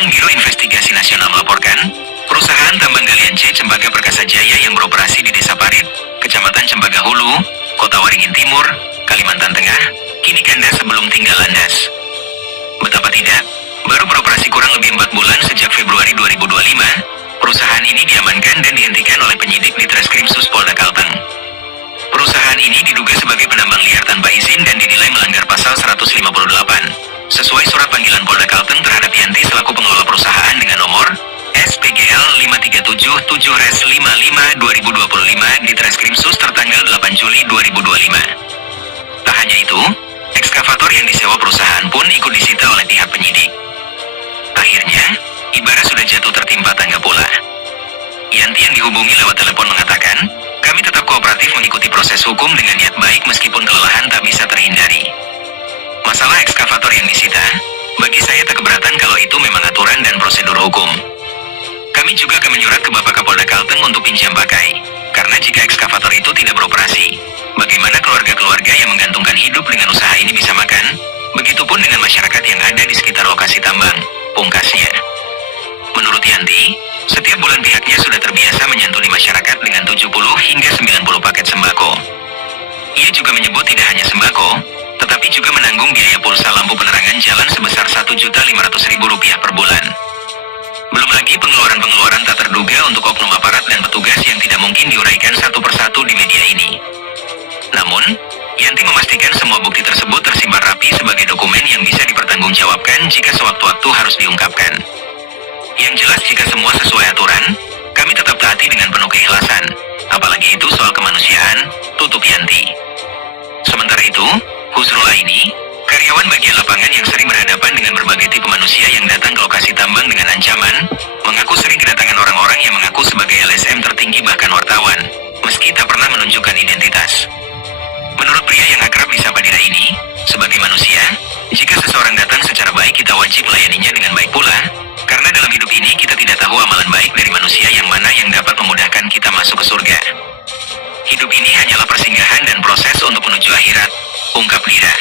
Kalteng Biro Investigasi Nasional melaporkan, perusahaan tambang galian C Cembaga Perkasa Jaya yang beroperasi di Desa Parit, Kecamatan Cembaga Hulu, Kota Waringin Timur, Kalimantan Tengah, kini kandas sebelum tinggal landas. Betapa tidak, baru beroperasi kurang lebih 4 bulan sejak Februari 2025, perusahaan ini diamankan dan dihentikan oleh penyidik di Treskrimsus Polda Kalteng. Perusahaan ini diduga sebagai penambang liar tanpa izin dan dinilai melanggar pasal 158, sesuai surat panggilan Polda Kalteng terhadap Yanti selaku pengelola perusahaan dengan nomor SPGL 5377-55-2025 di Treskrimsus tertanggal 8 Juli 2025. Tak hanya itu, ekskavator yang disewa perusahaan pun ikut disita oleh pihak penyidik. Akhirnya, ibarat sudah jatuh tertimpa tangga pula. Yanti yang dihubungi lewat telepon mengatakan, kami tetap kooperatif mengikuti proses hukum dengan niat baik meskipun kelelahan tak bisa terhindari. Masalah ekskavator yang disita, bagi saya tak keberatan kalau itu memang aturan dan prosedur hukum. Kami juga akan menyurat ke Bapak Kapolda Kalteng untuk pinjam pakai, karena jika ekskavator itu tidak beroperasi, bagaimana keluarga-keluarga yang menggantungkan hidup dengan usaha ini bisa makan? Begitupun dengan masyarakat yang ada di sekitar lokasi tambang, pungkasnya. Menurut Yanti, setiap bulan pihaknya sudah terbiasa menyantuni masyarakat dengan 70 hingga 90 paket sembako. Ia juga menyebut tidak hanya sembako, tetapi juga menanggung biaya pulsa lampu penerangan jalan sebesar Rp1.500.000 per bulan. Belum lagi pengeluaran-pengeluaran tak terduga untuk oknum aparat dan petugas yang tidak mungkin diuraikan satu persatu di media ini. Namun, Yanti memastikan semua bukti tersebut tersimpan rapi sebagai dokumen yang bisa dipertanggungjawabkan jika sewaktu-waktu harus diungkapkan. Yang jelas jika semua sesuai aturan, kami tetap taati dengan penuh keikhlasan, apalagi itu soal kemanusiaan, tutup Yanti. Sementara itu, Husrul Aini, karyawan bagian lapangan yang sering berhadapan dengan berbagai tipe manusia yang datang ke lokasi tambang dengan ancaman, mengaku sering kedatangan orang-orang yang mengaku sebagai LSM tertinggi bahkan wartawan, meski tak pernah menunjukkan identitas. Menurut pria yang akrab disapa Dira ini, sebagai manusia, jika seseorang datang secara baik kita wajib melayaninya dengan baik pula, karena dalam hidup ini kita tidak tahu amalan baik dari manusia yang mana yang dapat memudahkan kita masuk ke surga. Hidup ini hanyalah persinggahan dan proses untuk menuju akhirat, ungkap Dira.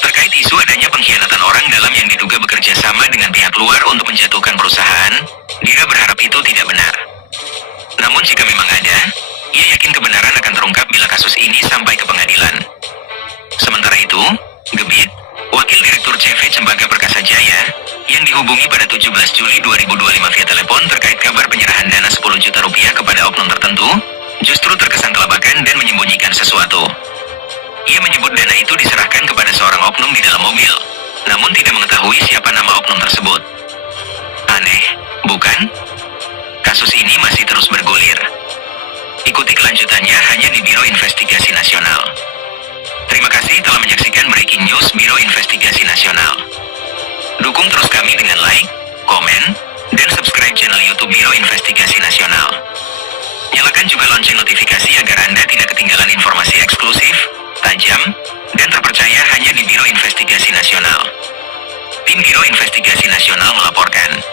Terkait isu adanya pengkhianatan orang dalam yang diduga bekerja sama dengan pihak luar untuk menjatuhkan perusahaan, Dira berharap itu tidak benar. Namun jika memang ada, ia yakin kebenaran akan terungkap bila kasus ini sampai ke pengadilan. Sementara itu, Gebit, Wakil Direktur CV Cembaga Perkasa Jaya, yang dihubungi pada 17 Juli 2025 via telepon terkait kabar penyerahan dana 10 juta rupiah kepada oknum tertentu, justru terkesan kelabakan dan menyembunyikan sesuatu. Ia menyebut dana itu diserahkan kepada seorang oknum di dalam mobil, namun tidak mengetahui siapa nama oknum tersebut. Aneh, bukan? Kasus ini masih terus bergulir. Ikuti kelanjutannya hanya di Biro Investigasi Nasional. Terima kasih telah menyaksikan Breaking News Biro Investigasi Nasional. Dukung terus kami dengan like, komen, dan subscribe channel YouTube Biro Investigasi Nasional. Nyalakan juga lonceng notifikasi agar Anda tidak ketinggalan informasi eksklusif, tajam, dan terpercaya hanya di Biro Investigasi Nasional. Tim Biro Investigasi Nasional melaporkan.